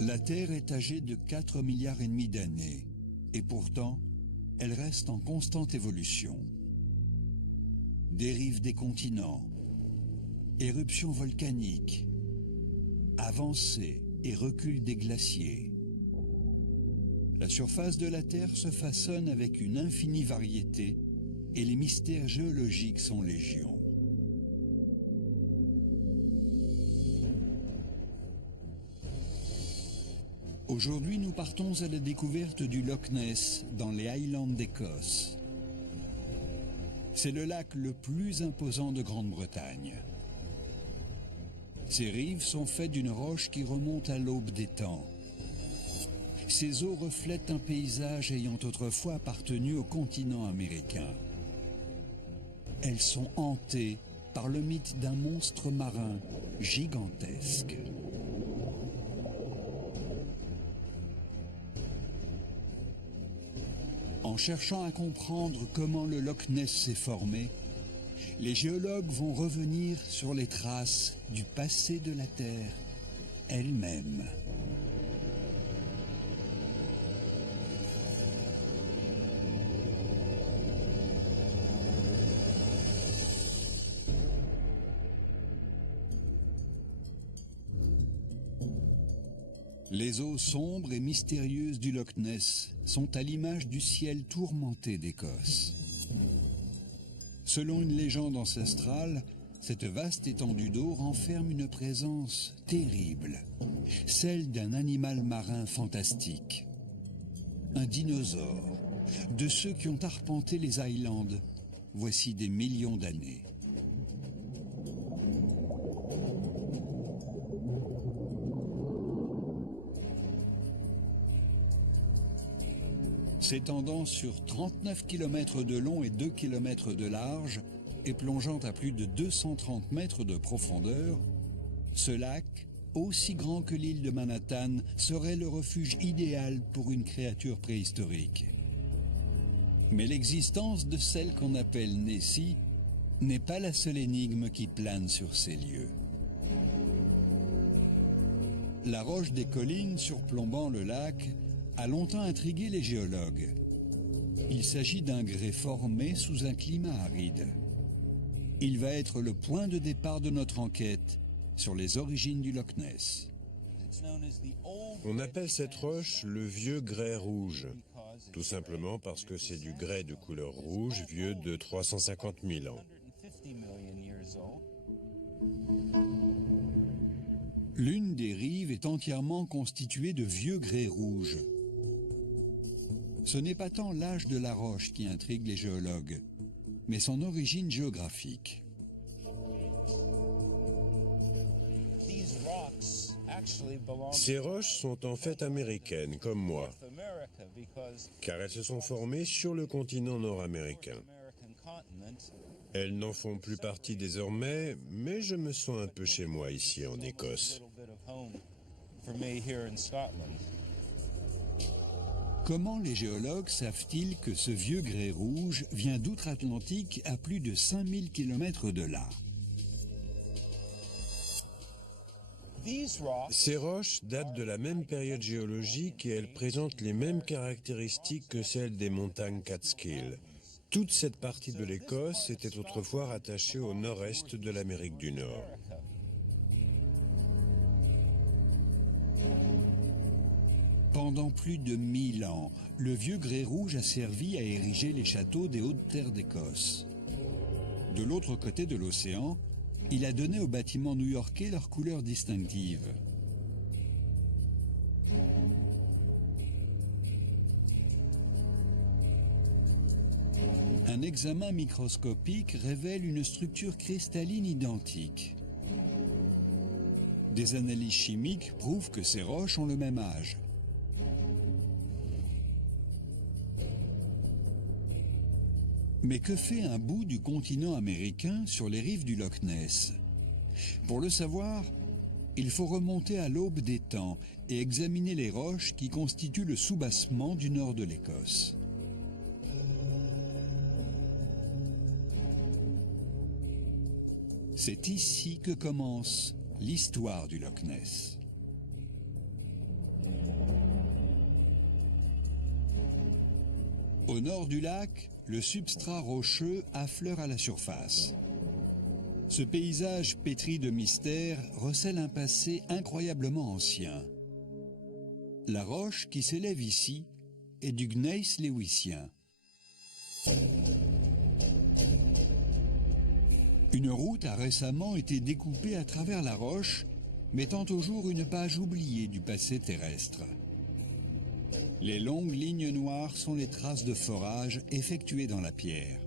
La Terre est âgée de 4,5 milliards d'années, et pourtant, elle reste en constante évolution. Dérive des continents, éruptions volcaniques, avancée et recul des glaciers. La surface de la Terre se façonne avec une infinie variété et les mystères géologiques sont légion. Aujourd'hui, nous partons à la découverte du Loch Ness dans les Highlands d'Écosse. C'est le lac le plus imposant de Grande-Bretagne. Ses rives sont faites d'une roche qui remonte à l'aube des temps. Ses eaux reflètent un paysage ayant autrefois appartenu au continent américain. Elles sont hantées par le mythe d'un monstre marin gigantesque. En cherchant à comprendre comment le Loch Ness s'est formé, les géologues vont revenir sur les traces du passé de la Terre elle-même. Les eaux sombres et mystérieuses du Loch Ness sont à l'image du ciel tourmenté d'Écosse. Selon une légende ancestrale, cette vaste étendue d'eau renferme une présence terrible, celle d'un animal marin fantastique. Un dinosaure, de ceux qui ont arpenté les Highlands, voici des millions d'années. S'étendant sur 39 km de long et 2 km de large et plongeant à plus de 230 mètres de profondeur, ce lac, aussi grand que l'île de Manhattan, serait le refuge idéal pour une créature préhistorique. Mais l'existence de celle qu'on appelle Nessie n'est pas la seule énigme qui plane sur ces lieux. La roche des collines surplombant le lac a longtemps intrigué les géologues. Il s'agit d'un grès formé sous un climat aride. Il va être le point de départ de notre enquête sur les origines du Loch Ness. On appelle cette roche le vieux grès rouge, tout simplement parce que c'est du grès de couleur rouge vieux de 350 000 ans. L'une des rives est entièrement constituée de vieux grès rouge. Ce n'est pas tant l'âge de la roche qui intrigue les géologues, mais son origine géographique. Ces roches sont en fait américaines, comme moi, car elles se sont formées sur le continent nord-américain. Elles n'en font plus partie désormais, mais je me sens un peu chez moi ici en Écosse. Comment les géologues savent-ils que ce vieux grès rouge vient d'outre-Atlantique à plus de 5000 km de là? Ces roches datent de la même période géologique et elles présentent les mêmes caractéristiques que celles des montagnes Catskill. Toute cette partie de l'Écosse était autrefois rattachée au nord-est de l'Amérique du Nord. Pendant plus de 1000 ans, le vieux grès rouge a servi à ériger les châteaux des hautes terres d'Écosse. De l'autre côté de l'océan, il a donné aux bâtiments new-yorkais leur couleur distinctive. Un examen microscopique révèle une structure cristalline identique. Des analyses chimiques prouvent que ces roches ont le même âge. Mais que fait un bout du continent américain sur les rives du Loch Ness? Pour le savoir, il faut remonter à l'aube des temps et examiner les roches qui constituent le soubassement du nord de l'Écosse. C'est ici que commence l'histoire du Loch Ness. Au nord du lac, le substrat rocheux affleure à la surface. Ce paysage pétri de mystères recèle un passé incroyablement ancien. La roche qui s'élève ici est du gneiss léwissien. Une route a récemment été découpée à travers la roche, mettant au jour une page oubliée du passé terrestre. Les longues lignes noires sont les traces de forage effectuées dans la pierre.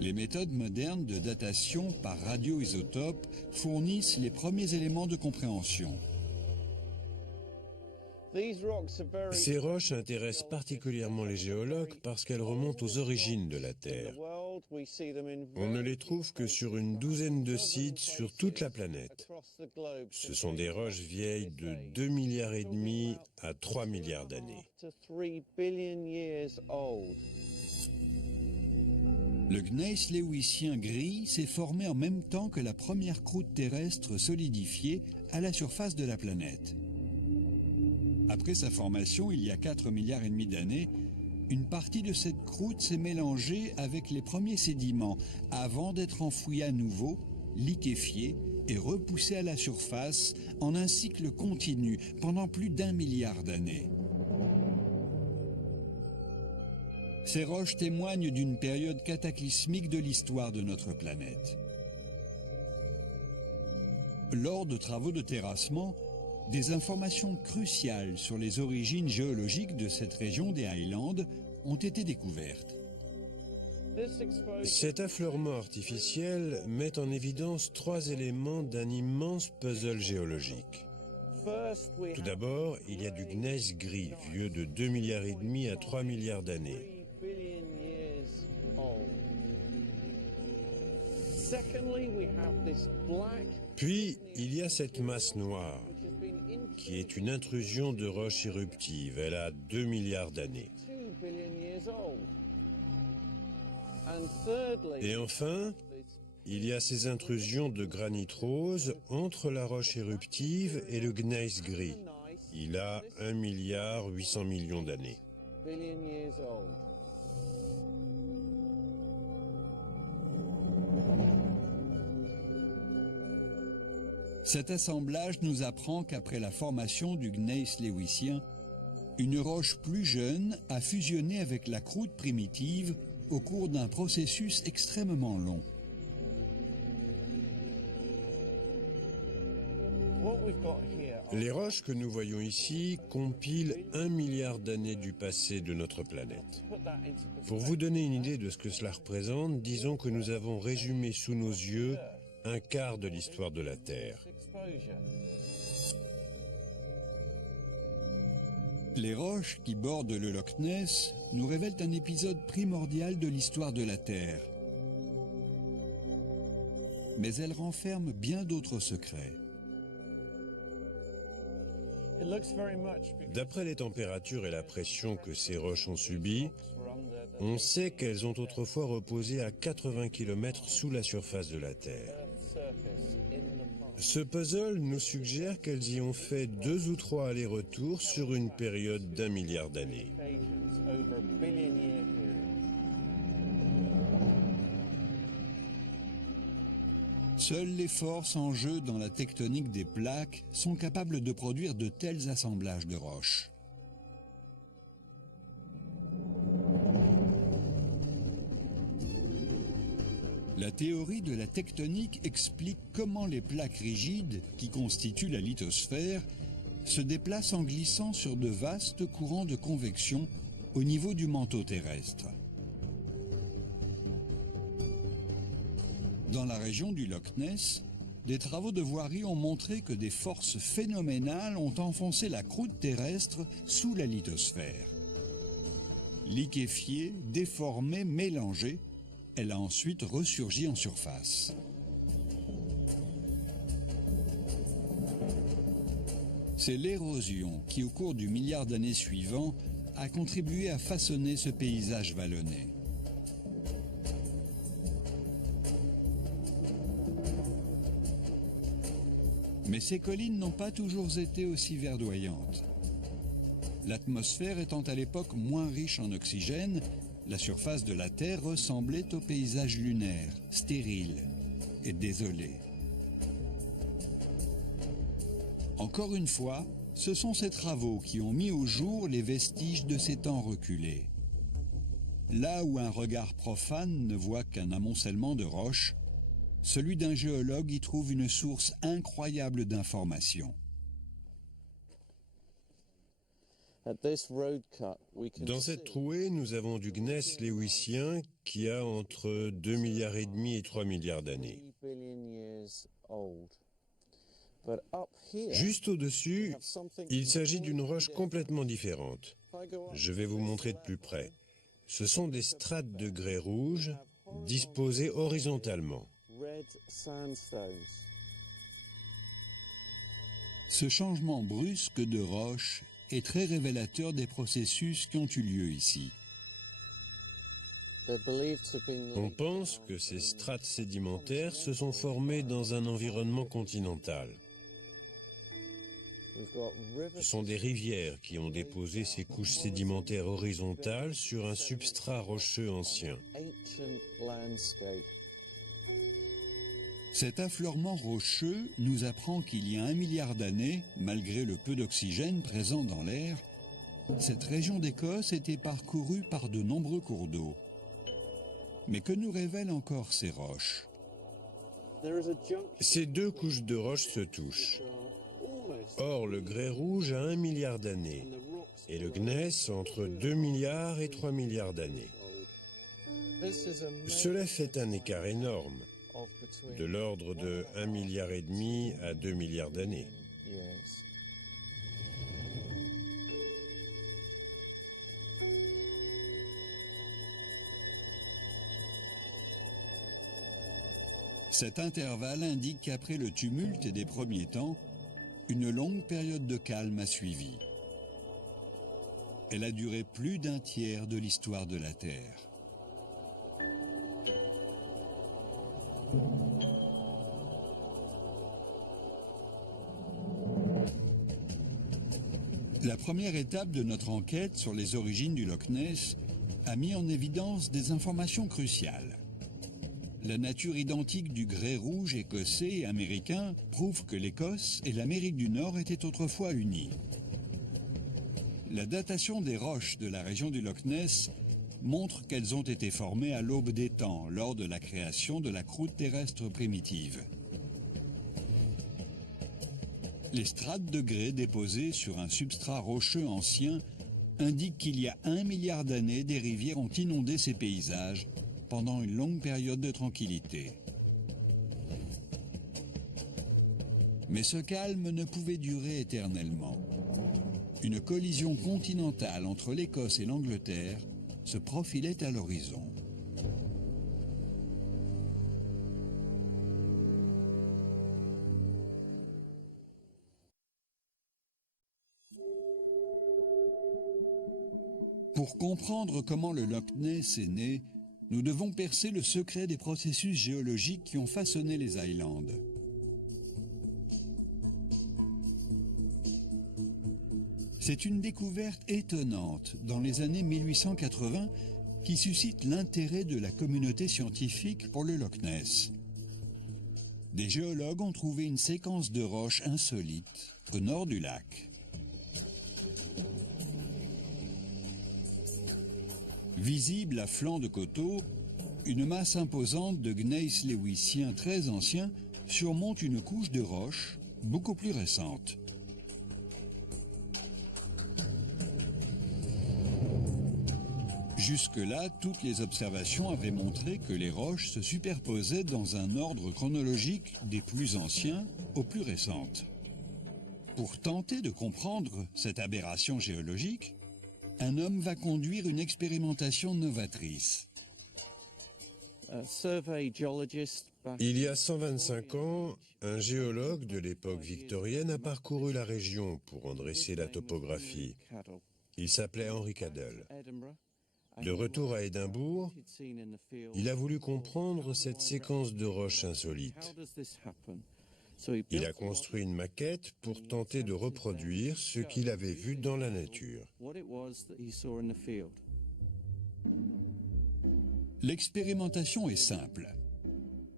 Les méthodes modernes de datation par radioisotope fournissent les premiers éléments de compréhension. Ces roches intéressent particulièrement les géologues parce qu'elles remontent aux origines de la Terre. On ne les trouve que sur une douzaine de sites sur toute la planète. Ce sont des roches vieilles de 2,5 milliards à 3 milliards d'années. Le gneiss léwissien gris s'est formé en même temps que la première croûte terrestre solidifiée à la surface de la planète. Après sa formation, il y a 4,5 milliards d'années, une partie de cette croûte s'est mélangée avec les premiers sédiments avant d'être enfouie à nouveau, liquéfiée et repoussée à la surface en un cycle continu pendant plus d'1 milliard d'années. Ces roches témoignent d'une période cataclysmique de l'histoire de notre planète. Lors de travaux de terrassement, des informations cruciales sur les origines géologiques de cette région des Highlands ont été découvertes. Cet affleurement artificiel met en évidence 3 éléments d'un immense puzzle géologique. Tout d'abord, il y a du gneiss gris, vieux de 2,5 milliards à 3 milliards d'années. Puis, il y a cette masse noire, qui est une intrusion de roches éruptives. Elle a 2 milliards d'années. Et enfin, il y a ces intrusions de granit rose entre la roche éruptive et le gneiss gris. Il a 1,8 milliard d'années. Cet assemblage nous apprend qu'après la formation du gneiss léwissien, une roche plus jeune a fusionné avec la croûte primitive au cours d'un processus extrêmement long. Les roches que nous voyons ici compilent 1 milliard d'années du passé de notre planète. Pour vous donner une idée de ce que cela représente, disons que nous avons résumé sous nos yeux un quart de l'histoire de la Terre. Les roches qui bordent le Loch Ness nous révèlent un épisode primordial de l'histoire de la Terre. Mais elles renferment bien d'autres secrets. D'après les températures et la pression que ces roches ont subies, on sait qu'elles ont autrefois reposé à 80 km sous la surface de la Terre. Ce puzzle nous suggère qu'elles y ont fait 2 ou 3 allers-retours sur une période d'1 milliard d'années. Seules les forces en jeu dans la tectonique des plaques sont capables de produire de tels assemblages de roches. La théorie de la tectonique explique comment les plaques rigides, qui constituent la lithosphère, se déplacent en glissant sur de vastes courants de convection au niveau du manteau terrestre. Dans la région du Loch Ness, des travaux de voirie ont montré que des forces phénoménales ont enfoncé la croûte terrestre sous la lithosphère. Liquéfiée, déformée, mélangée, elle a ensuite ressurgi en surface. C'est l'érosion qui, au cours du milliard d'années suivant, a contribué à façonner ce paysage vallonné. Mais ces collines n'ont pas toujours été aussi verdoyantes. L'atmosphère étant à l'époque moins riche en oxygène, la surface de la Terre ressemblait au paysage lunaire, stérile et désolé. Encore une fois, ce sont ces travaux qui ont mis au jour les vestiges de ces temps reculés. Là où un regard profane ne voit qu'un amoncellement de roches, celui d'un géologue y trouve une source incroyable d'informations. Dans cette trouée, nous avons du gneiss léwissien qui a entre 2,5 milliards et 3 milliards d'années. Juste au-dessus, il s'agit d'une roche complètement différente. Je vais vous montrer de plus près. Ce sont des strates de grès rouge disposées horizontalement. Ce changement brusque de roche est très révélateur des processus qui ont eu lieu ici. On pense que ces strates sédimentaires se sont formées dans un environnement continental. Ce sont des rivières qui ont déposé ces couches sédimentaires horizontales sur un substrat rocheux ancien. Cet affleurement rocheux nous apprend qu'il y a 1 milliard d'années, malgré le peu d'oxygène présent dans l'air, cette région d'Écosse était parcourue par de nombreux cours d'eau. Mais que nous révèlent encore ces roches? Ces deux couches de roches se touchent. Or, le grès rouge a 1 milliard d'années et le gneiss entre 2 milliards et 3 milliards d'années. Cela fait un écart énorme, de l'ordre de 1,5 milliard à 2 milliards d'années. Cet intervalle indique qu'après le tumulte des premiers temps, une longue période de calme a suivi. Elle a duré plus d'un tiers de l'histoire de la Terre. La première étape de notre enquête sur les origines du Loch Ness a mis en évidence des informations cruciales. La nature identique du grès rouge écossais et américain prouve que l'Écosse et l'Amérique du Nord étaient autrefois unies. La datation des roches de la région du Loch Ness montre qu'elles ont été formées à l'aube des temps, lors de la création de la croûte terrestre primitive. Les strates de grès déposées sur un substrat rocheux ancien indiquent qu'il y a 1 milliard d'années, des rivières ont inondé ces paysages pendant une longue période de tranquillité. Mais ce calme ne pouvait durer éternellement. Une collision continentale entre l'Écosse et l'Angleterre se profilait à l'horizon. Pour comprendre comment le Loch Ness est né, nous devons percer le secret des processus géologiques qui ont façonné les Highlands. C'est une découverte étonnante dans les années 1880 qui suscite l'intérêt de la communauté scientifique pour le Loch Ness. Des géologues ont trouvé une séquence de roches insolites au nord du lac. Visible à flanc de coteau, une masse imposante de gneiss léwissien très ancien surmonte une couche de roches beaucoup plus récente. Jusque-là, toutes les observations avaient montré que les roches se superposaient dans un ordre chronologique des plus anciens aux plus récentes. Pour tenter de comprendre cette aberration géologique, un homme va conduire une expérimentation novatrice. Il y a 125 ans, un géologue de l'époque victorienne a parcouru la région pour en dresser la topographie. Il s'appelait Henry Cadell. De retour à Édimbourg, il a voulu comprendre cette séquence de roches insolites. Il a construit une maquette pour tenter de reproduire ce qu'il avait vu dans la nature. L'expérimentation est simple.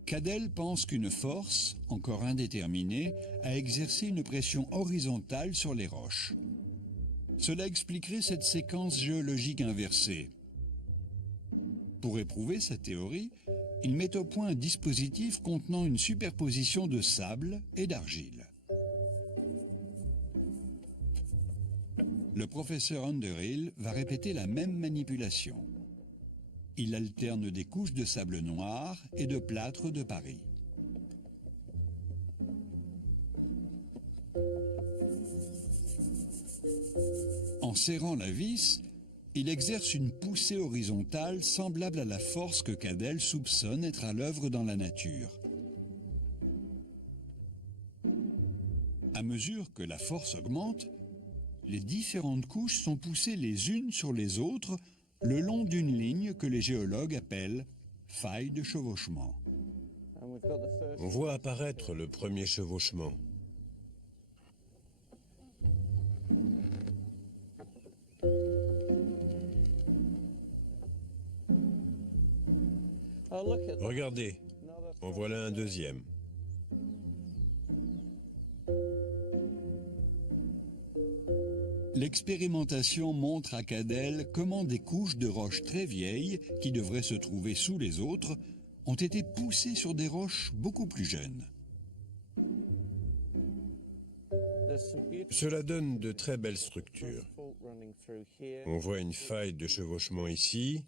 Cadell pense qu'une force, encore indéterminée, a exercé une pression horizontale sur les roches. Cela expliquerait cette séquence géologique inversée. Pour éprouver sa théorie, il met au point un dispositif contenant une superposition de sable et d'argile. Le professeur Underhill va répéter la même manipulation. Il alterne des couches de sable noir et de plâtre de Paris. En serrant la vis, il exerce une poussée horizontale semblable à la force que Cadell soupçonne être à l'œuvre dans la nature. À mesure que la force augmente, les différentes couches sont poussées les unes sur les autres le long d'une ligne que les géologues appellent faille de chevauchement. On voit apparaître le premier chevauchement. Regardez, en voilà un deuxième. L'expérimentation montre à Cadell comment des couches de roches très vieilles, qui devraient se trouver sous les autres, ont été poussées sur des roches beaucoup plus jeunes. Cela donne de très belles structures. On voit une faille de chevauchement ici,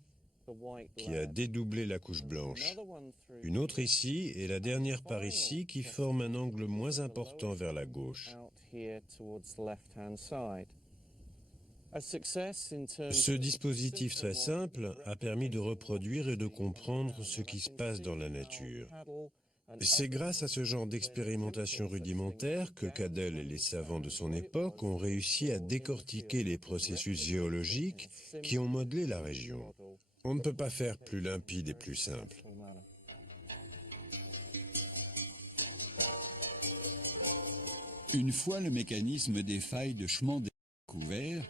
qui a dédoublé la couche blanche. Une autre ici et la dernière par ici qui forme un angle moins important vers la gauche. Ce dispositif très simple a permis de reproduire et de comprendre ce qui se passe dans la nature. C'est grâce à ce genre d'expérimentation rudimentaire que Cadell et les savants de son époque ont réussi à décortiquer les processus géologiques qui ont modelé la région. On ne peut pas faire plus limpide et plus simple. Une fois le mécanisme des failles de chemin découvert,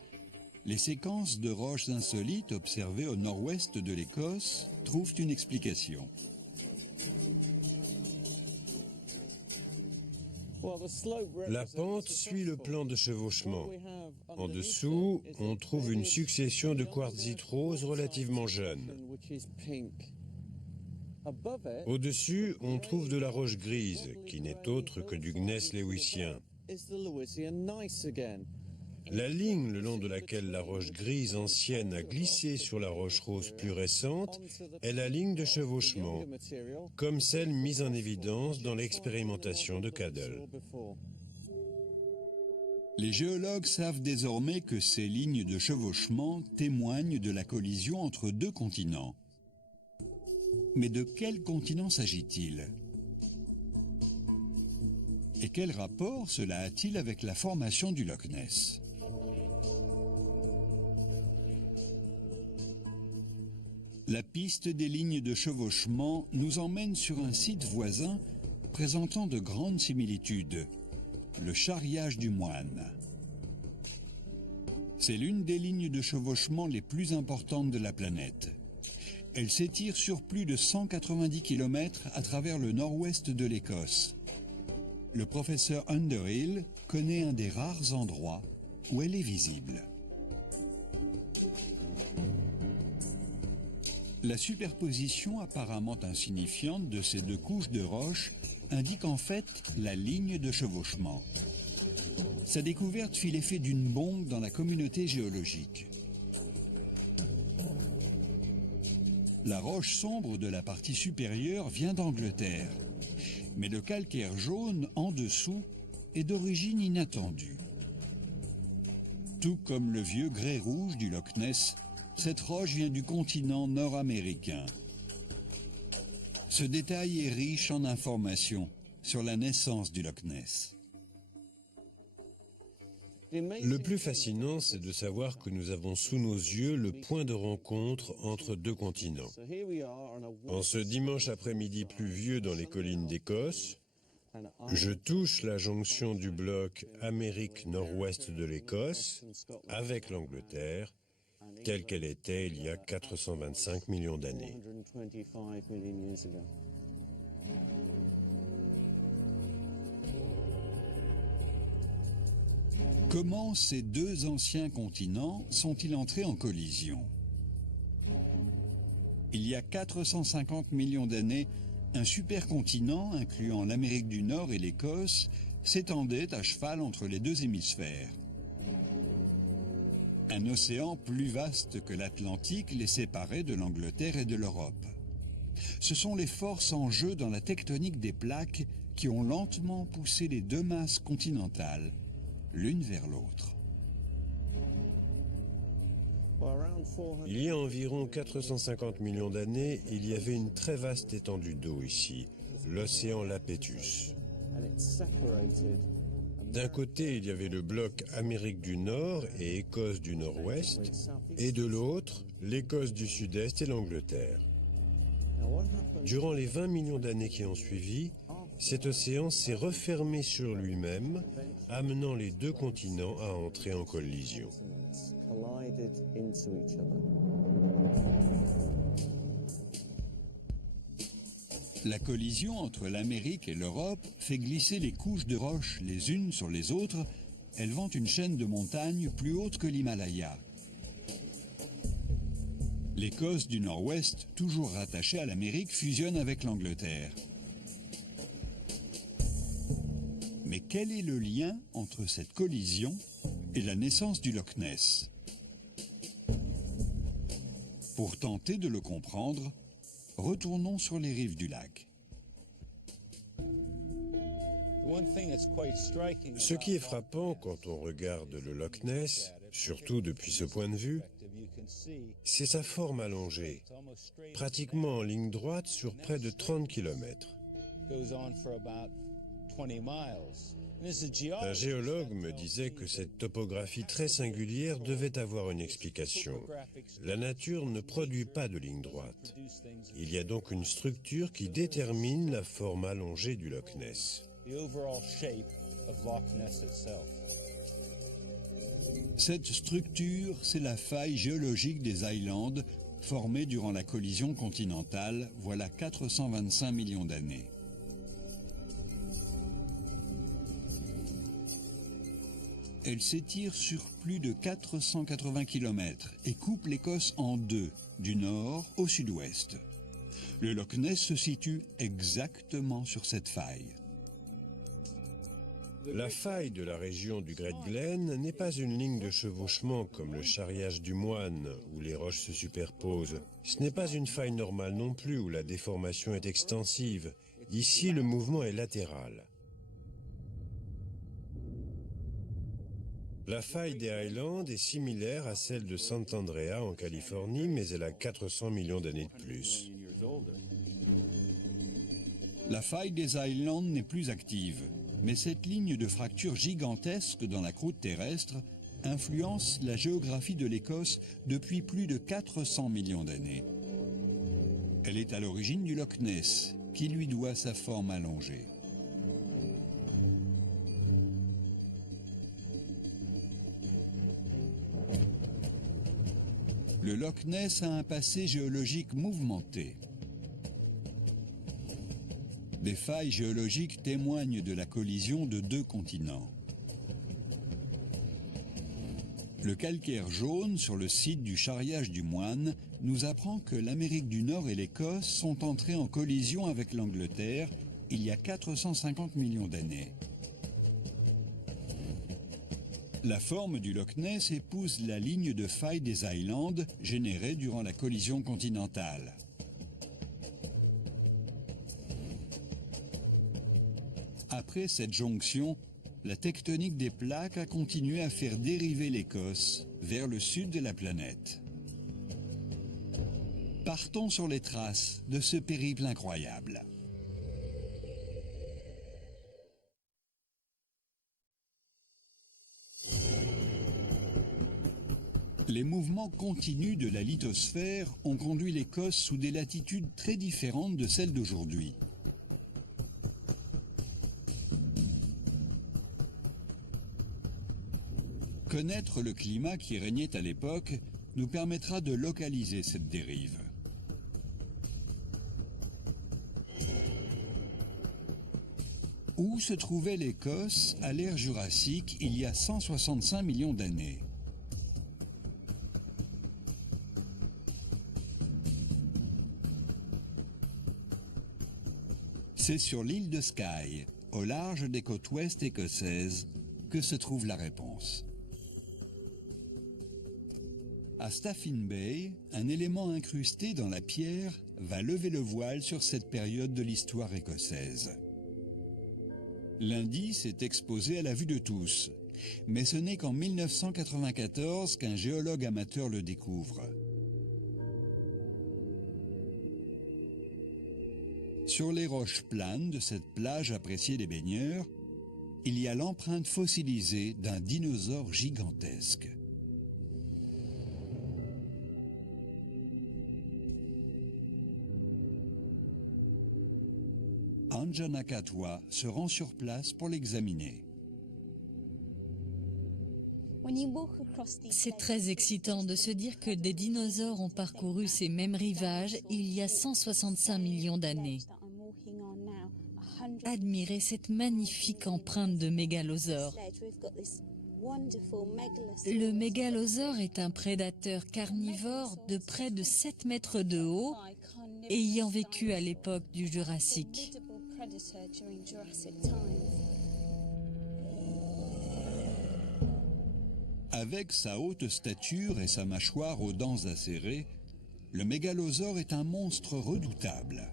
les séquences de roches insolites observées au nord-ouest de l'Écosse trouvent une explication. La pente suit le plan de chevauchement. En dessous, on trouve une succession de quartzites roses relativement jeunes. Au-dessus, on trouve de la roche grise, qui n'est autre que du gneiss léwissien. La ligne le long de laquelle la roche grise ancienne a glissé sur la roche rose plus récente est la ligne de chevauchement, comme celle mise en évidence dans l'expérimentation de Cadell. Les géologues savent désormais que ces lignes de chevauchement témoignent de la collision entre deux continents. Mais de quel continent s'agit-il? Et quel rapport cela a-t-il avec la formation du Loch Ness? La piste des lignes de chevauchement nous emmène sur un site voisin présentant de grandes similitudes, le charriage du Moine. C'est l'une des lignes de chevauchement les plus importantes de la planète. Elle s'étire sur plus de 190 km à travers le nord-ouest de l'Écosse. Le professeur Underhill connaît un des rares endroits où elle est visible. La superposition apparemment insignifiante de ces deux couches de roches indique en fait la ligne de chevauchement. Sa découverte fit l'effet d'une bombe dans la communauté géologique. La roche sombre de la partie supérieure vient d'Angleterre, mais le calcaire jaune en dessous est d'origine inattendue. Tout comme le vieux grès rouge du Loch Ness, cette roche vient du continent nord-américain. Ce détail est riche en informations sur la naissance du Loch Ness. Le plus fascinant, c'est de savoir que nous avons sous nos yeux le point de rencontre entre deux continents. En ce dimanche après-midi pluvieux dans les collines d'Écosse, Je touche la jonction du bloc Amérique nord-ouest de l'Écosse avec l'Angleterre, telle qu'elle était il y a 425 millions d'années. Comment ces deux anciens continents sont-ils entrés en collision? Il y a 450 millions d'années, un supercontinent, incluant l'Amérique du Nord et l'Écosse, s'étendait à cheval entre les deux hémisphères. Un océan plus vaste que l'Atlantique les séparait de l'Angleterre et de l'Europe. Ce sont les forces en jeu dans la tectonique des plaques qui ont lentement poussé les deux masses continentales, l'une vers l'autre. Il y a environ 450 millions d'années, il y avait une très vaste étendue d'eau ici, l'océan Lapétus. D'un côté, il y avait le bloc Amérique du Nord et Écosse du Nord-Ouest, et de l'autre, l'Écosse du Sud-Est et l'Angleterre. Durant les 20 millions d'années qui ont suivi, cet océan s'est refermé sur lui-même, amenant les deux continents à entrer en collision. La collision entre l'Amérique et l'Europe fait glisser les couches de roches les unes sur les autres, élevant une chaîne de montagnes plus haute que l'Himalaya. L'Écosse du Nord-Ouest, toujours rattachée à l'Amérique, fusionne avec l'Angleterre. Mais quel est le lien entre cette collision et la naissance du Loch Ness? Pour tenter de le comprendre, retournons sur les rives du lac. Ce qui est frappant quand on regarde le Loch Ness, surtout depuis ce point de vue, c'est sa forme allongée, pratiquement en ligne droite sur près de 30 km. Un géologue me disait que cette topographie très singulière devait avoir une explication. La nature ne produit pas de ligne droite. Il y a donc une structure qui détermine la forme allongée du Loch Ness. Cette structure, c'est la faille géologique des Highlands, formée durant la collision continentale, voilà 425 millions d'années. Elle s'étire sur plus de 480 km et coupe l'Écosse en deux, du nord au sud-ouest. Le Loch Ness se situe exactement sur cette faille. La faille de la région du Great Glen n'est pas une ligne de chevauchement comme le charriage du Moine, où les roches se superposent. Ce n'est pas une faille normale non plus, où la déformation est extensive. Ici, le mouvement est latéral. La faille des Highlands est similaire à celle de Sant'Andrea en Californie, mais elle a 400 millions d'années de plus. La faille des Highlands n'est plus active, mais cette ligne de fracture gigantesque dans la croûte terrestre influence la géographie de l'Écosse depuis plus de 400 millions d'années. Elle est à l'origine du Loch Ness, qui lui doit sa forme allongée. Le Loch Ness a un passé géologique mouvementé. Des failles géologiques témoignent de la collision de deux continents. Le calcaire jaune sur le site du charriage du Moine nous apprend que l'Amérique du Nord et l'Écosse sont entrés en collision avec l'Angleterre il y a 450 millions d'années. La forme du Loch Ness épouse la ligne de faille des Highlands générée durant la collision continentale. Après cette jonction, la tectonique des plaques a continué à faire dériver l'Écosse vers le sud de la planète. Partons sur les traces de ce périple incroyable. Les mouvements continus de la lithosphère ont conduit l'Écosse sous des latitudes très différentes de celles d'aujourd'hui. Connaître le climat qui régnait à l'époque nous permettra de localiser cette dérive. Où se trouvait l'Écosse à l'ère jurassique il y a 165 millions d'années? C'est sur l'île de Skye, au large des côtes ouest écossaises, que se trouve la réponse. À Staffin Bay, un élément incrusté dans la pierre va lever le voile sur cette période de l'histoire écossaise. L'indice est exposé à la vue de tous, mais ce n'est qu'en 1994 qu'un géologue amateur le découvre. Sur les roches planes de cette plage appréciée des baigneurs, il y a l'empreinte fossilisée d'un dinosaure gigantesque. Anjana Katwa se rend sur place pour l'examiner. C'est très excitant de se dire que des dinosaures ont parcouru ces mêmes rivages il y a 165 millions d'années. Admirez cette magnifique empreinte de mégalosaure. Le mégalosaure est un prédateur carnivore de près de 7 mètres de haut, ayant vécu à l'époque du Jurassique. Avec sa haute stature et sa mâchoire aux dents acérées, le mégalosaure est un monstre redoutable.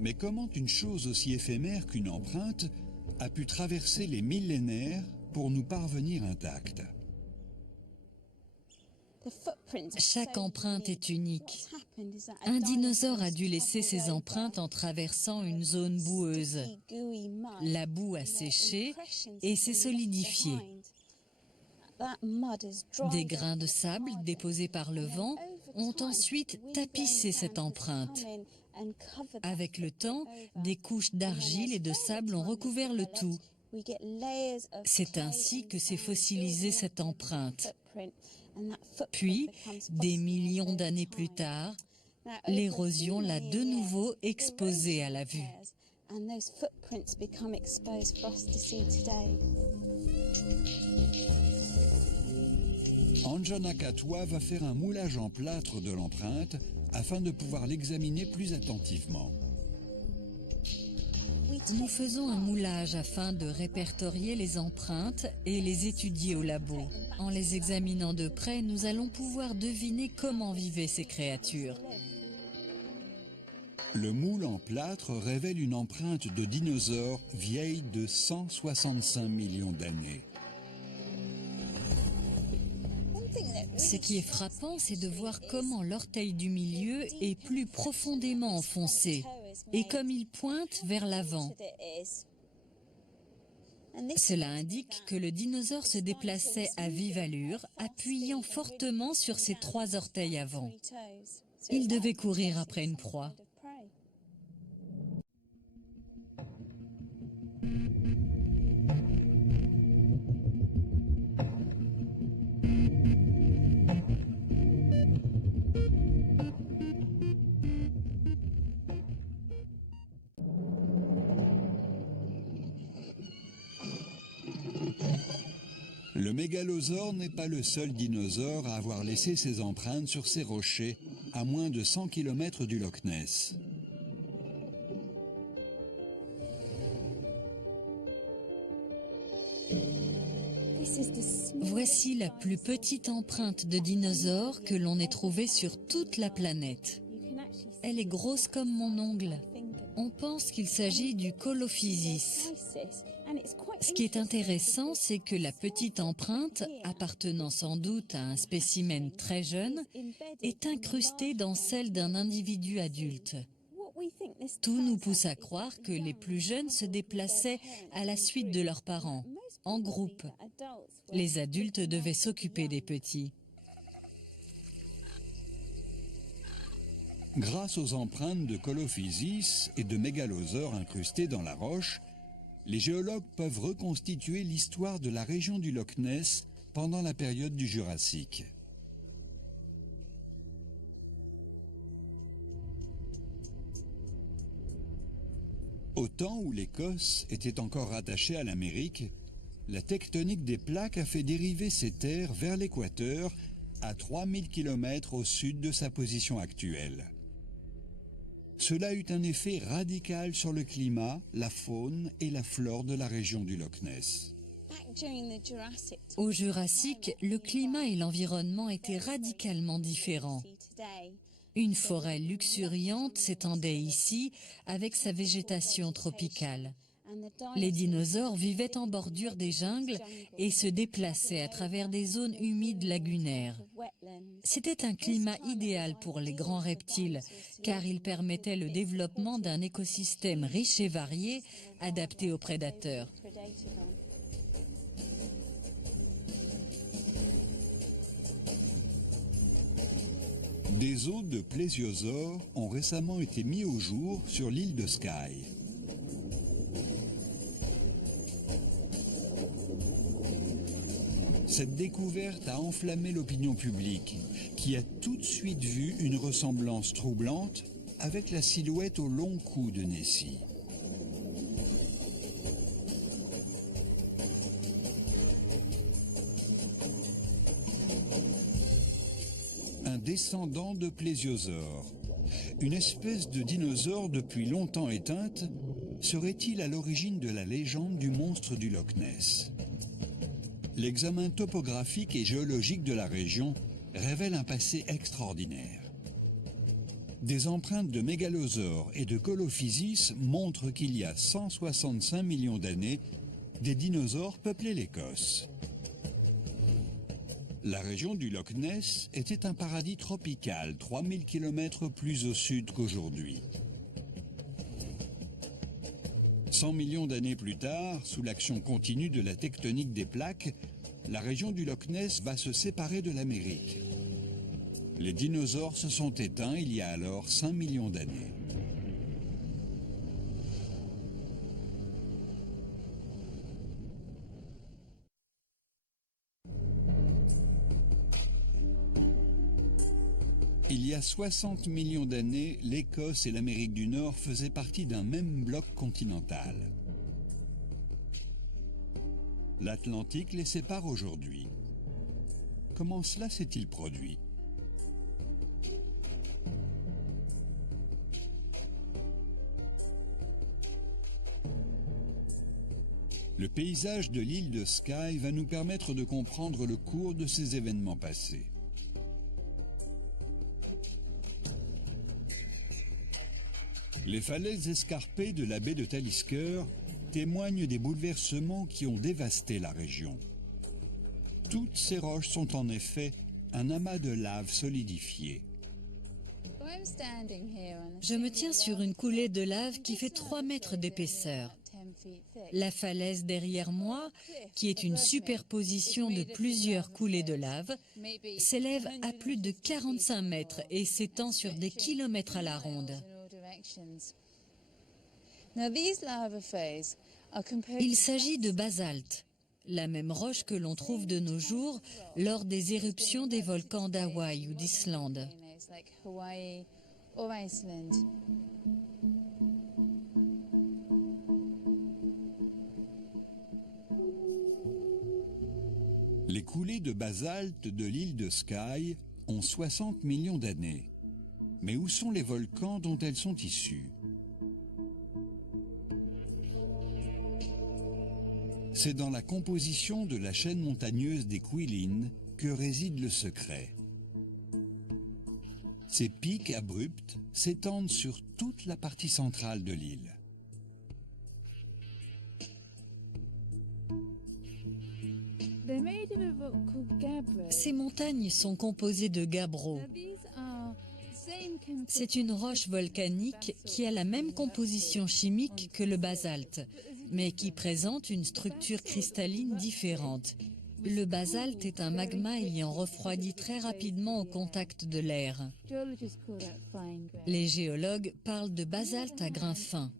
Mais comment une chose aussi éphémère qu'une empreinte a pu traverser les millénaires pour nous parvenir intacte? Chaque empreinte est unique. Un dinosaure a dû laisser ses empreintes en traversant une zone boueuse. La boue a séché et s'est solidifiée. Des grains de sable déposés par le vent ont ensuite tapissé cette empreinte. Avec le temps, des couches d'argile et de sable ont recouvert le tout. C'est ainsi que s'est fossilisée cette empreinte. Puis, des millions d'années plus tard, l'érosion l'a de nouveau exposée à la vue. Anjana Katwa va faire un moulage en plâtre de l'empreinte afin de pouvoir l'examiner plus attentivement. Nous faisons un moulage afin de répertorier les empreintes et les étudier au labo. En les examinant de près, nous allons pouvoir deviner comment vivaient ces créatures. Le moule en plâtre révèle une empreinte de dinosaure vieille de 165 millions d'années. Ce qui est frappant, c'est de voir comment l'orteil du milieu est plus profondément enfoncé et comme il pointe vers l'avant. Cela indique que le dinosaure se déplaçait à vive allure, appuyant fortement sur ses 3 orteils avant. Il devait courir après une proie. Le mégalosaure n'est pas le seul dinosaure à avoir laissé ses empreintes sur ces rochers à moins de 100 km du Loch Ness. Voici la plus petite empreinte de dinosaure que l'on ait trouvée sur toute la planète. Elle est grosse comme mon ongle. On pense qu'il s'agit du Colophysis. Ce qui est intéressant, c'est que la petite empreinte, appartenant sans doute à un spécimen très jeune, est incrustée dans celle d'un individu adulte. Tout nous pousse à croire que les plus jeunes se déplaçaient à la suite de leurs parents, en groupe. Les adultes devaient s'occuper des petits. Grâce aux empreintes de Colophysis et de mégalosaures incrustées dans la roche, Les géologues peuvent reconstituer l'histoire de la région du Loch Ness pendant la période du Jurassique. Au temps où l'Écosse était encore rattachée à l'Amérique, la tectonique des plaques a fait dériver ces terres vers l'équateur, à 3000 km au sud de sa position actuelle. Cela eut un effet radical sur le climat, la faune et la flore de la région du Loch Ness. Au Jurassique, le climat et l'environnement étaient radicalement différents. Une forêt luxuriante s'étendait ici avec sa végétation tropicale. Les dinosaures vivaient en bordure des jungles et se déplaçaient à travers des zones humides lagunaires. C'était un climat idéal pour les grands reptiles, car il permettait le développement d'un écosystème riche et varié, adapté aux prédateurs. Des os de plésiosaures ont récemment été mis au jour sur l'île de Skye. Cette découverte a enflammé l'opinion publique, qui a tout de suite vu une ressemblance troublante avec la silhouette au long cou de Nessie. Un descendant de plésiosaure, une espèce de dinosaure depuis longtemps éteinte, serait-il à l'origine de la légende du monstre du Loch Ness? L'examen topographique et géologique de la région révèle un passé extraordinaire. Des empreintes de mégalosaures et de colophysis montrent qu'il y a 165 millions d'années, des dinosaures peuplaient l'Écosse. La région du Loch Ness était un paradis tropical, 3000 km plus au sud qu'aujourd'hui. 100 millions d'années plus tard, sous l'action continue de la tectonique des plaques, la région du Loch Ness va se séparer de l'Amérique. Les dinosaures se sont éteints il y a alors 5 millions d'années. Il y a 60 millions d'années, l'Écosse et l'Amérique du Nord faisaient partie d'un même bloc continental. L'Atlantique les sépare aujourd'hui. Comment cela s'est-il produit? Le paysage de l'île de Skye va nous permettre de comprendre le cours de ces événements passés. Les falaises escarpées de la baie de Talisker témoignent des bouleversements qui ont dévasté la région. Toutes ces roches sont en effet un amas de lave solidifiée. Je me tiens sur une coulée de lave qui fait 3 mètres d'épaisseur. La falaise derrière moi, qui est une superposition de plusieurs coulées de lave, s'élève à plus de 45 mètres et s'étend sur des kilomètres à la ronde. Il s'agit de basalte, la même roche que l'on trouve de nos jours lors des éruptions des volcans d'Hawaï ou d'Islande. Les coulées de basalte de l'île de Skye ont 60 millions d'années. Mais où sont les volcans dont elles sont issues? C'est dans la composition de la chaîne montagneuse des Cuillin que réside le secret. Ces pics abrupts s'étendent sur toute la partie centrale de l'île. Ces montagnes sont composées de gabbro. C'est une roche volcanique qui a la même composition chimique que le basalte, mais qui présente une structure cristalline différente. Le basalte est un magma ayant refroidi très rapidement au contact de l'air. Les géologues parlent de basalte à grains fins.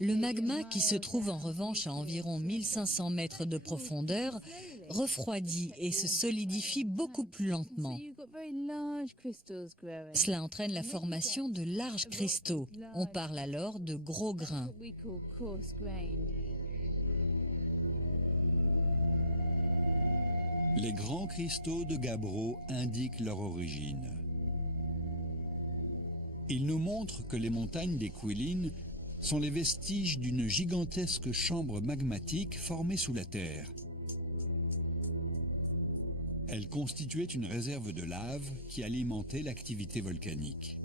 Le magma, qui se trouve en revanche à environ 1500 mètres de profondeur, refroidit et se solidifie beaucoup plus lentement. Cela entraîne la formation de larges cristaux. On parle alors de gros grains. Les grands cristaux de Gabbro indiquent leur origine. Ils nous montrent que les montagnes des Kwilin sont les vestiges d'une gigantesque chambre magmatique formée sous la Terre. Elle constituait une réserve de lave qui alimentait l'activité volcanique.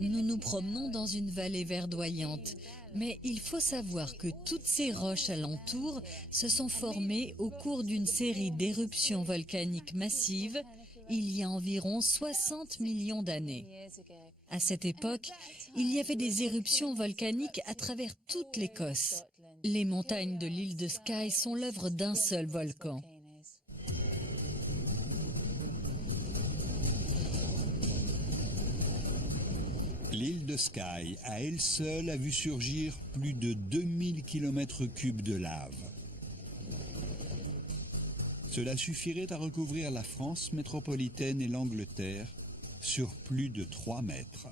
Nous nous promenons dans une vallée verdoyante, mais il faut savoir que toutes ces roches alentour se sont formées au cours d'une série d'éruptions volcaniques massives il y a environ 60 millions d'années. À cette époque, il y avait des éruptions volcaniques à travers toute l'Écosse. Les montagnes de l'île de Skye sont l'œuvre d'un seul volcan. L'île de Skye, à elle seule, a vu surgir plus de 2000 km3 de lave. Cela suffirait à recouvrir la France métropolitaine et l'Angleterre sur plus de 3 mètres.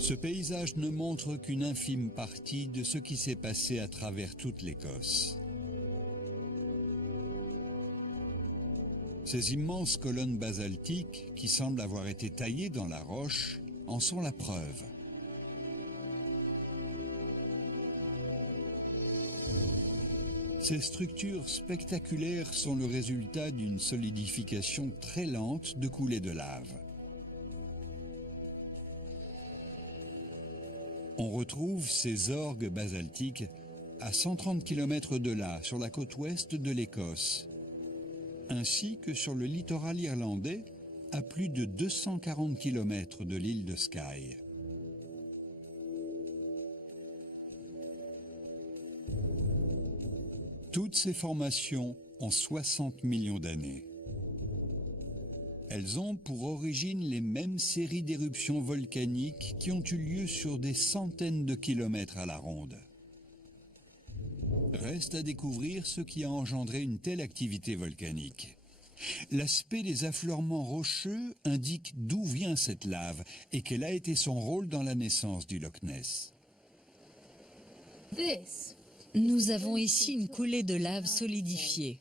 Ce paysage ne montre qu'une infime partie de ce qui s'est passé à travers toute l'Écosse. Ces immenses colonnes basaltiques, qui semblent avoir été taillées dans la roche, en sont la preuve. Ces structures spectaculaires sont le résultat d'une solidification très lente de coulées de lave. On retrouve ces orgues basaltiques à 130 km de là, sur la côte ouest de l'Écosse, ainsi que sur le littoral irlandais, à plus de 240 km de l'île de Skye. Toutes ces formations ont 60 millions d'années. Elles ont pour origine les mêmes séries d'éruptions volcaniques qui ont eu lieu sur des centaines de kilomètres à la ronde. Reste à découvrir ce qui a engendré une telle activité volcanique. L'aspect des affleurements rocheux indique d'où vient cette lave et quel a été son rôle dans la naissance du Loch Ness. Nous avons ici une coulée de lave solidifiée.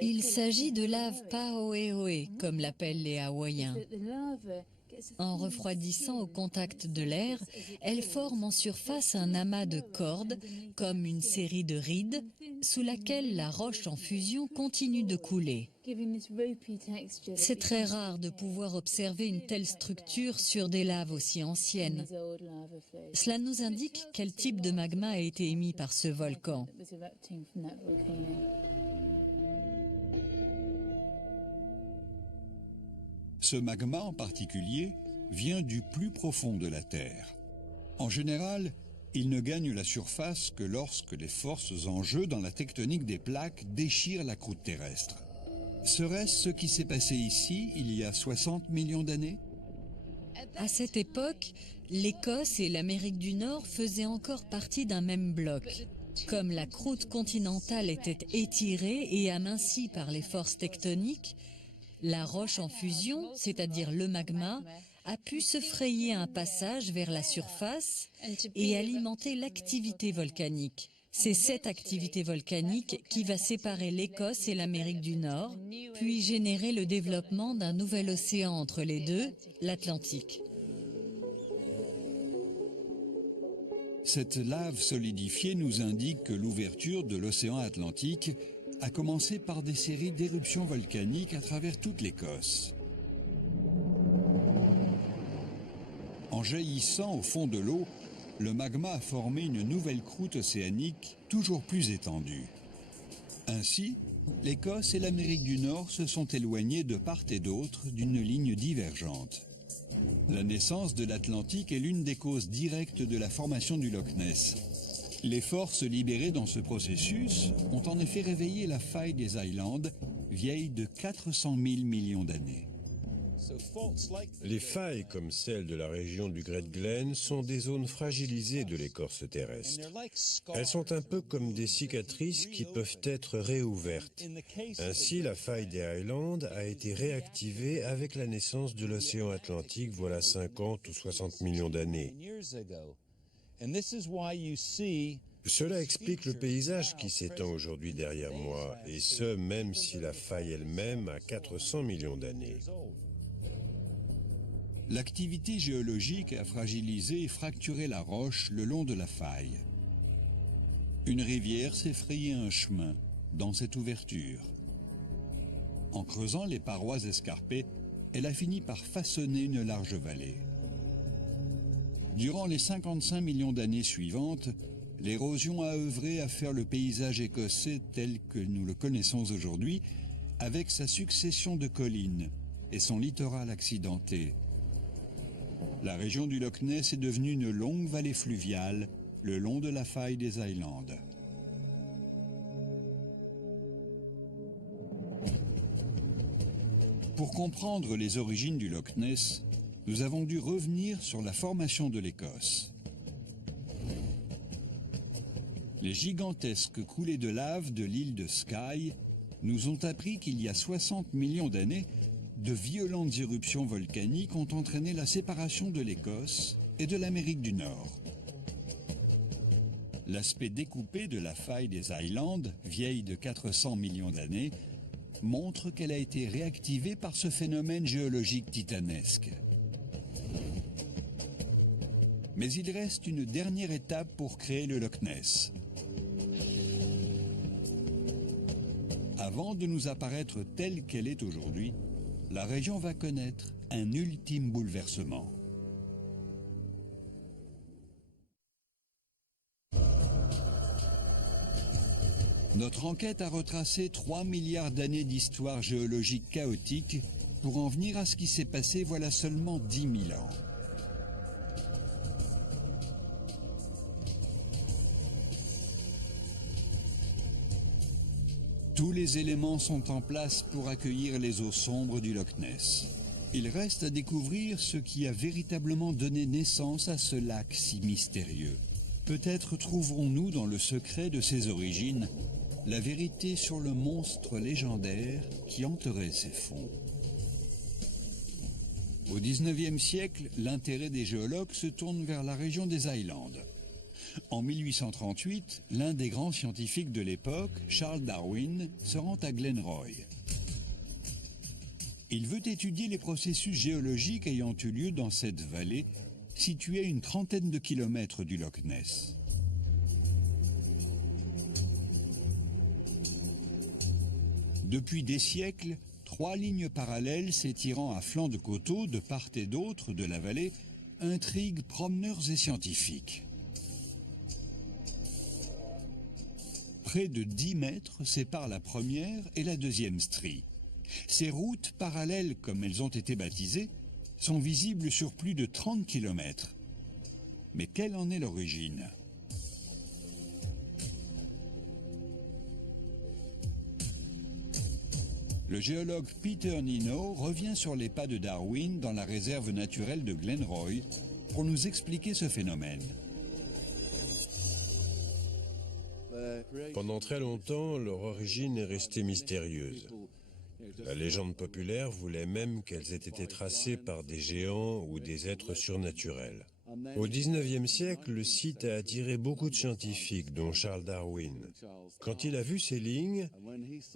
Il s'agit de lave Pahoehoe, comme l'appellent les Hawaïens. En refroidissant au contact de l'air, elle forme en surface un amas de cordes, comme une série de rides, sous laquelle la roche en fusion continue de couler. C'est très rare de pouvoir observer une telle structure sur des laves aussi anciennes. Cela nous indique quel type de magma a été émis par ce volcan. Ce magma en particulier vient du plus profond de la Terre. En général, il ne gagne la surface que lorsque les forces en jeu dans la tectonique des plaques déchirent la croûte terrestre. Serait-ce ce qui s'est passé ici il y a 60 millions d'années? À cette époque, l'Écosse et l'Amérique du Nord faisaient encore partie d'un même bloc. Comme la croûte continentale était étirée et amincie par les forces tectoniques, la roche en fusion, c'est-à-dire le magma, a pu se frayer un passage vers la surface et alimenter l'activité volcanique. C'est cette activité volcanique qui va séparer l'Écosse et l'Amérique du Nord, puis générer le développement d'un nouvel océan entre les deux, l'Atlantique. Cette lave solidifiée nous indique que l'ouverture de l'océan Atlantique a commencé par des séries d'éruptions volcaniques à travers toute l'Écosse. En jaillissant au fond de l'eau, le magma a formé une nouvelle croûte océanique toujours plus étendue. Ainsi, l'Écosse et l'Amérique du Nord se sont éloignés de part et d'autre d'une ligne divergente. La naissance de l'Atlantique est l'une des causes directes de la formation du Loch Ness. Les forces libérées dans ce processus ont en effet réveillé la faille des Highlands, vieille de 400 000 millions d'années. Les failles comme celle de la région du Great Glen sont des zones fragilisées de l'écorce terrestre. Elles sont un peu comme des cicatrices qui peuvent être réouvertes. Ainsi, la faille des Highlands a été réactivée avec la naissance de l'océan Atlantique voilà 50 ou 60 millions d'années. Cela explique le paysage qui s'étend aujourd'hui derrière moi, et ce, même si la faille elle-même a 400 millions d'années. L'activité géologique a fragilisé et fracturé la roche le long de la faille. Une rivière s'est frayé un chemin dans cette ouverture. En creusant les parois escarpées, elle a fini par façonner une large vallée. Durant les 55 millions d'années suivantes, l'érosion a œuvré à faire le paysage écossais tel que nous le connaissons aujourd'hui, avec sa succession de collines et son littoral accidenté. La région du Loch Ness est devenue une longue vallée fluviale le long de la faille des Highlands. Pour comprendre les origines du Loch Ness, nous avons dû revenir sur la formation de l'Écosse. Les gigantesques coulées de lave de l'île de Skye nous ont appris qu'il y a 60 millions d'années, de violentes éruptions volcaniques ont entraîné la séparation de l'Écosse et de l'Amérique du Nord. L'aspect découpé de la faille des Highlands, vieille de 400 millions d'années, montre qu'elle a été réactivée par ce phénomène géologique titanesque. Mais il reste une dernière étape pour créer le Loch Ness. Avant de nous apparaître telle qu'elle est aujourd'hui, la région va connaître un ultime bouleversement. Notre enquête a retracé 3 milliards d'années d'histoire géologique chaotique pour en venir à ce qui s'est passé voilà seulement 10 000 ans. Tous les éléments sont en place pour accueillir les eaux sombres du Loch Ness. Il reste à découvrir ce qui a véritablement donné naissance à ce lac si mystérieux. Peut-être trouverons-nous dans le secret de ses origines la vérité sur le monstre légendaire qui hanterait ses fonds. Au XIXe siècle, l'intérêt des géologues se tourne vers la région des Highlands. En 1838, l'un des grands scientifiques de l'époque, Charles Darwin, se rend à Glenroy. Il veut étudier les processus géologiques ayant eu lieu dans cette vallée, située à une trentaine de kilomètres du Loch Ness. Depuis des siècles, 3 lignes parallèles s'étirant à flanc de coteaux de part et d'autre de la vallée intriguent promeneurs et scientifiques. Près de 10 mètres séparent la première et la deuxième strie. Ces routes parallèles, comme elles ont été baptisées, sont visibles sur plus de 30 kilomètres. Mais quelle en est l'origine ? Le géologue Peter Nino revient sur les pas de Darwin dans la réserve naturelle de Glenroy pour nous expliquer ce phénomène. Pendant très longtemps, leur origine est restée mystérieuse. La légende populaire voulait même qu'elles aient été tracées par des géants ou des êtres surnaturels. Au XIXe siècle, le site a attiré beaucoup de scientifiques, dont Charles Darwin. Quand il a vu ces lignes,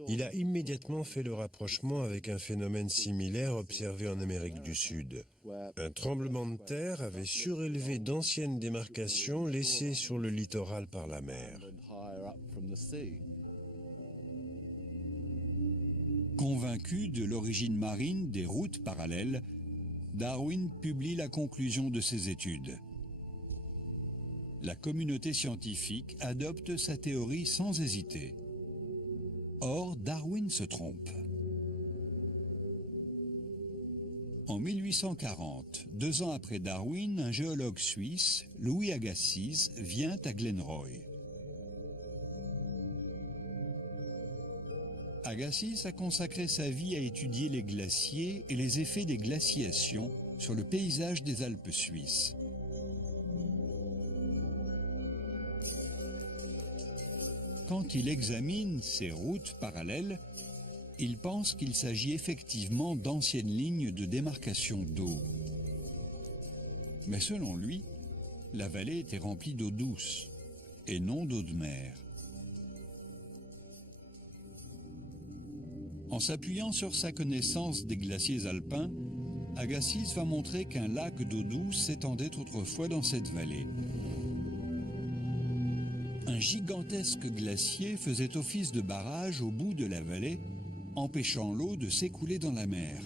il a immédiatement fait le rapprochement avec un phénomène similaire observé en Amérique du Sud. Un tremblement de terre avait surélevé d'anciennes démarcations laissées sur le littoral par la mer. Convaincu de l'origine marine des routes parallèles, Darwin publie la conclusion de ses études. La communauté scientifique adopte sa théorie sans hésiter. Or, Darwin se trompe. En 1840, 2 ans après Darwin, un géologue suisse, Louis Agassiz, vient à Glenroy. Agassiz a consacré sa vie à étudier les glaciers et les effets des glaciations sur le paysage des Alpes suisses. Quand il examine ces routes parallèles, il pense qu'il s'agit effectivement d'anciennes lignes de démarcation d'eau. Mais selon lui, la vallée était remplie d'eau douce et non d'eau de mer. En s'appuyant sur sa connaissance des glaciers alpins, Agassiz va montrer qu'un lac d'eau douce s'étendait autrefois dans cette vallée. Un gigantesque glacier faisait office de barrage au bout de la vallée, empêchant l'eau de s'écouler dans la mer.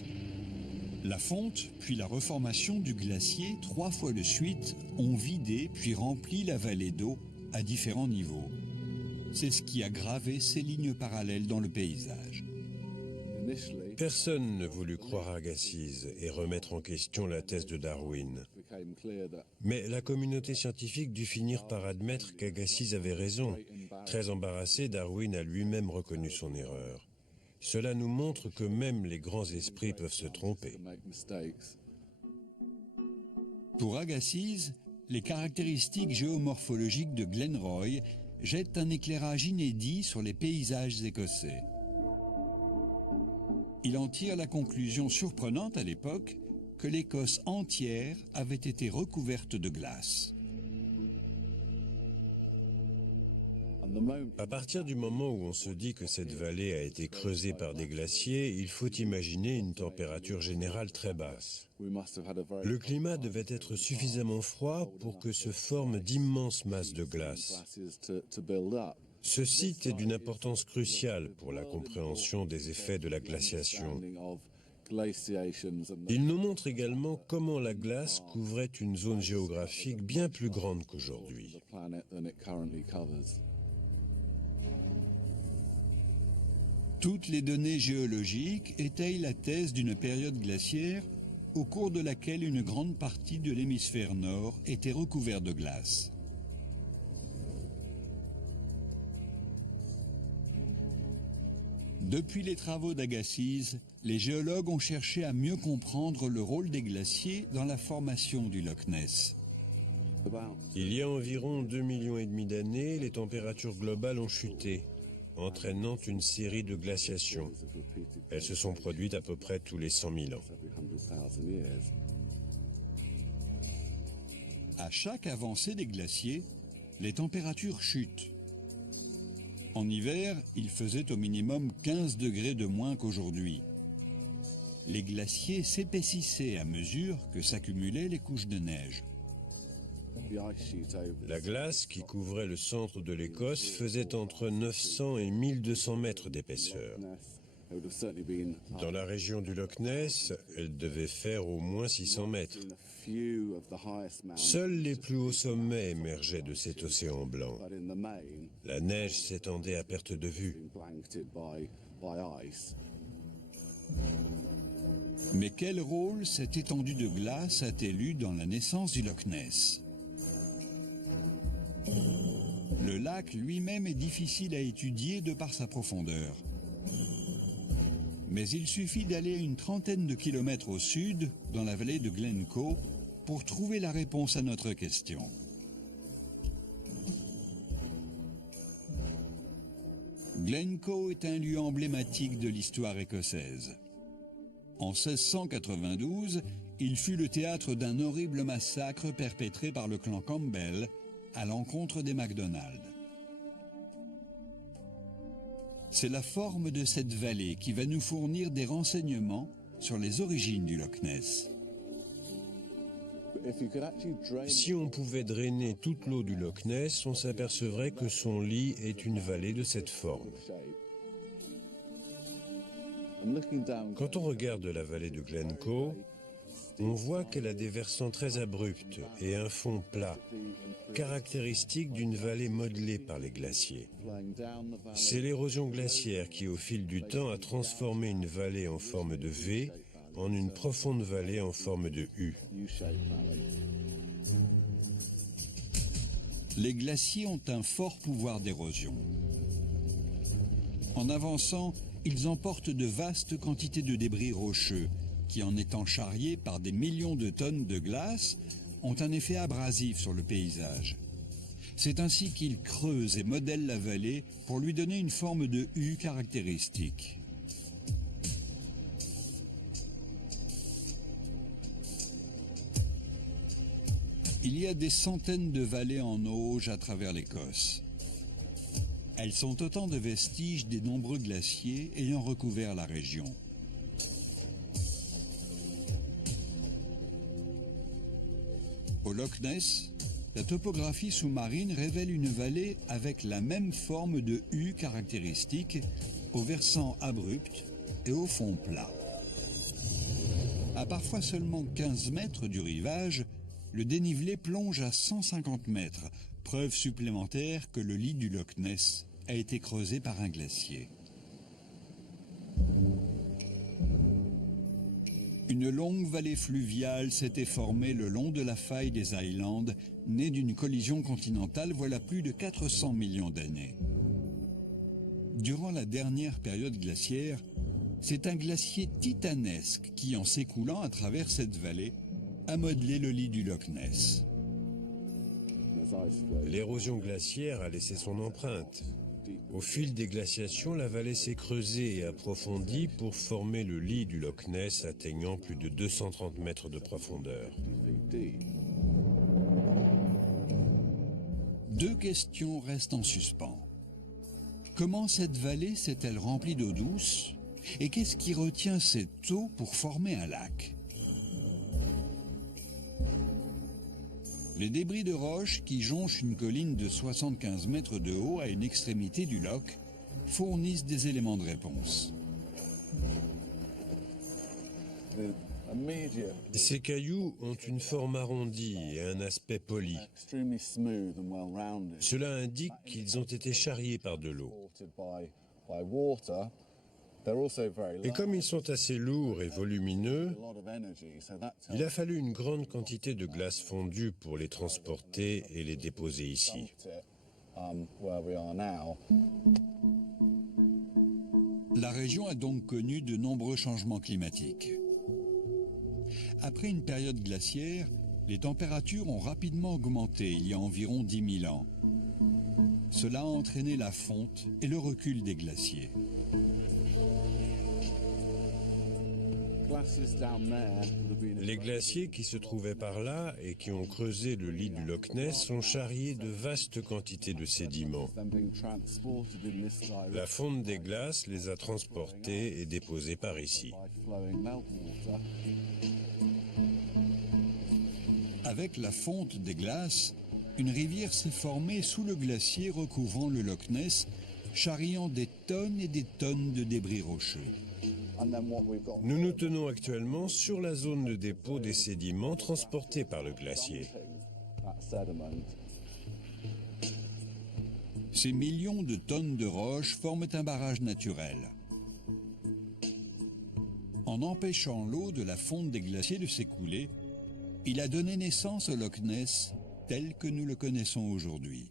La fonte, puis la reformation du glacier, 3 fois de suite, ont vidé puis rempli la vallée d'eau à différents niveaux. C'est ce qui a gravé ces lignes parallèles dans le paysage. Personne ne voulut croire Agassiz et remettre en question la thèse de Darwin. Mais la communauté scientifique dut finir par admettre qu'Agassiz avait raison. Très embarrassé, Darwin a lui-même reconnu son erreur. Cela nous montre que même les grands esprits peuvent se tromper. Pour Agassiz, les caractéristiques géomorphologiques de Glenroy jettent un éclairage inédit sur les paysages écossais. Il en tire la conclusion surprenante à l'époque que l'Écosse entière avait été recouverte de glace. À partir du moment où on se dit que cette vallée a été creusée par des glaciers, il faut imaginer une température générale très basse. Le climat devait être suffisamment froid pour que se forment d'immenses masses de glace. Ce site est d'une importance cruciale pour la compréhension des effets de la glaciation. Il nous montre également comment la glace couvrait une zone géographique bien plus grande qu'aujourd'hui. Toutes les données géologiques étayent la thèse d'une période glaciaire au cours de laquelle une grande partie de l'hémisphère nord était recouverte de glace. Depuis les travaux d'Agassiz, les géologues ont cherché à mieux comprendre le rôle des glaciers dans la formation du Loch Ness. Il y a environ 2,5 millions d'années, les températures globales ont chuté, entraînant une série de glaciations. Elles se sont produites à peu près tous les 100 000 ans. À chaque avancée des glaciers, les températures chutent. En hiver, il faisait au minimum 15 degrés de moins qu'aujourd'hui. Les glaciers s'épaississaient à mesure que s'accumulaient les couches de neige. La glace qui couvrait le centre de l'Écosse faisait entre 900 et 1200 mètres d'épaisseur. Dans la région du Loch Ness, elle devait faire au moins 600 mètres. Seuls les plus hauts sommets émergeaient de cet océan blanc. La neige s'étendait à perte de vue. Mais quel rôle cette étendue de glace a-t-elle eu dans la naissance du Loch Ness ? Le lac lui-même est difficile à étudier de par sa profondeur. Mais il suffit d'aller une trentaine de kilomètres au sud, dans la vallée de Glencoe, pour trouver la réponse à notre question. Glencoe est un lieu emblématique de l'histoire écossaise. En 1692, il fut le théâtre d'un horrible massacre perpétré par le clan Campbell à l'encontre des MacDonald. C'est la forme de cette vallée qui va nous fournir des renseignements sur les origines du Loch Ness. Si on pouvait drainer toute l'eau du Loch Ness, on s'apercevrait que son lit est une vallée de cette forme. Quand on regarde la vallée de Glencoe, on voit qu'elle a des versants très abrupts et un fond plat, caractéristique d'une vallée modelée par les glaciers. C'est l'érosion glaciaire qui, au fil du temps, a transformé une vallée en forme de V en une profonde vallée en forme de U. Les glaciers ont un fort pouvoir d'érosion. En avançant, ils emportent de vastes quantités de débris rocheux qui, en étant charriés par des millions de tonnes de glace, ont un effet abrasif sur le paysage. C'est ainsi qu'ils creusent et modèlent la vallée pour lui donner une forme de U caractéristique. Il y a des centaines de vallées en Auge à travers l'Écosse. Elles sont autant de vestiges des nombreux glaciers ayant recouvert la région. Au Loch Ness, la topographie sous-marine révèle une vallée avec la même forme de U caractéristique, au versant abrupt et au fond plat. À parfois seulement 15 mètres du rivage, le dénivelé plonge à 150 mètres, preuve supplémentaire que le lit du Loch Ness a été creusé par un glacier. Une longue vallée fluviale s'était formée le long de la faille des Highlands, née d'une collision continentale voilà plus de 400 millions d'années. Durant la dernière période glaciaire, c'est un glacier titanesque qui, en s'écoulant à travers cette vallée, a modelé le lit du Loch Ness. L'érosion glaciaire a laissé son empreinte. Au fil des glaciations, la vallée s'est creusée et approfondie pour former le lit du Loch Ness atteignant plus de 230 mètres de profondeur. Deux questions restent en suspens. Comment cette vallée s'est-elle remplie d'eau douce? Et qu'est-ce qui retient cette eau pour former un lac? Les débris de roches qui jonchent une colline de 75 mètres de haut à une extrémité du loch fournissent des éléments de réponse. Ces cailloux ont une forme arrondie et un aspect poli. Cela indique qu'ils ont été charriés par de l'eau. Et comme ils sont assez lourds et volumineux, il a fallu une grande quantité de glace fondue pour les transporter et les déposer ici. La région a donc connu de nombreux changements climatiques. Après une période glaciaire, les températures ont rapidement augmenté il y a environ 10 000 ans. Cela a entraîné la fonte et le recul des glaciers. Les glaciers qui se trouvaient par là et qui ont creusé le lit du Loch Ness ont charrié de vastes quantités de sédiments. La fonte des glaces les a transportés et déposés par ici. Avec la fonte des glaces, une rivière s'est formée sous le glacier recouvrant le Loch Ness, charriant des tonnes et des tonnes de débris rocheux. Nous nous tenons actuellement sur la zone de dépôt des sédiments transportés par le glacier. Ces millions de tonnes de roches forment un barrage naturel. En empêchant l'eau de la fonte des glaciers de s'écouler, il a donné naissance au Loch Ness tel que nous le connaissons aujourd'hui.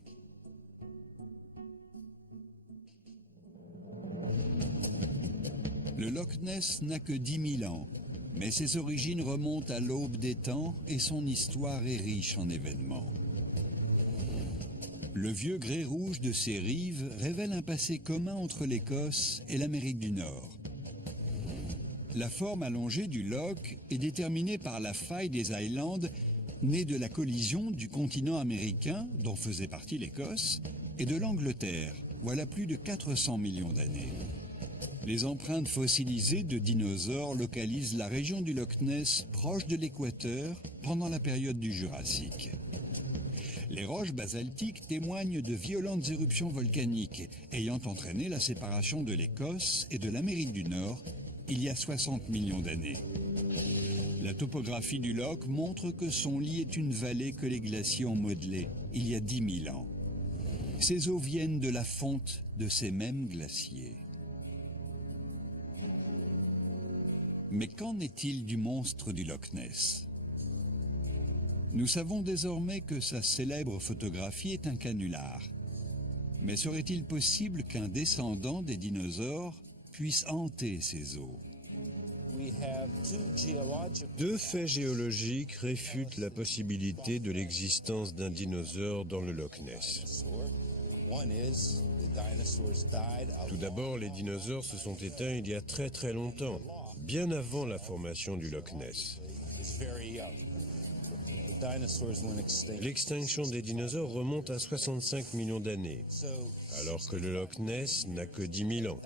Le Loch Ness n'a que 10 000 ans, mais ses origines remontent à l'aube des temps et son histoire est riche en événements. Le vieux grès rouge de ses rives révèle un passé commun entre l'Écosse et l'Amérique du Nord. La forme allongée du loch est déterminée par la faille des Highlands, née de la collision du continent américain, dont faisait partie l'Écosse, et de l'Angleterre, voilà plus de 400 millions d'années. Les empreintes fossilisées de dinosaures localisent la région du Loch Ness proche de l'équateur pendant la période du Jurassique. Les roches basaltiques témoignent de violentes éruptions volcaniques ayant entraîné la séparation de l'Écosse et de l'Amérique du Nord il y a 60 millions d'années. La topographie du Loch montre que son lit est une vallée que les glaciers ont modelée il y a 10 000 ans. Ces eaux viennent de la fonte de ces mêmes glaciers. Mais qu'en est-il du monstre du Loch Ness? Nous savons désormais que sa célèbre photographie est un canular. Mais serait-il possible qu'un descendant des dinosaures puisse hanter ces eaux? Deux faits géologiques réfutent la possibilité de l'existence d'un dinosaure dans le Loch Ness. Tout d'abord, les dinosaures se sont éteints il y a très longtemps, bien avant la formation du Loch Ness. L'extinction des dinosaures remonte à 65 millions d'années, alors que le Loch Ness n'a que 10 000 ans.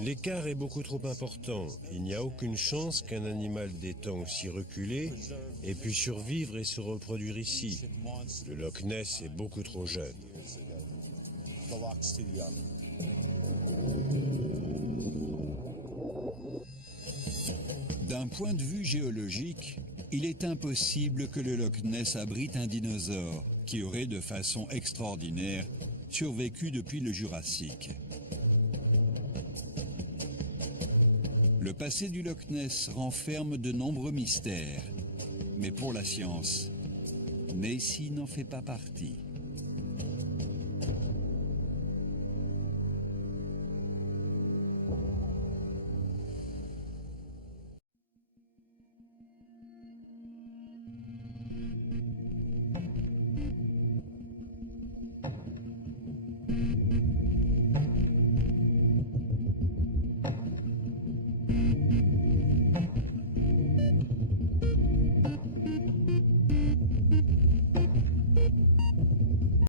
L'écart est beaucoup trop important. Il n'y a aucune chance qu'un animal des temps aussi reculés ait pu survivre et se reproduire ici. Le Loch Ness est beaucoup trop jeune. D'un point de vue géologique, il est impossible que le Loch Ness abrite un dinosaure qui aurait de façon extraordinaire survécu depuis le Jurassique. Le passé du Loch Ness renferme de nombreux mystères, mais pour la science, Nessie n'en fait pas partie.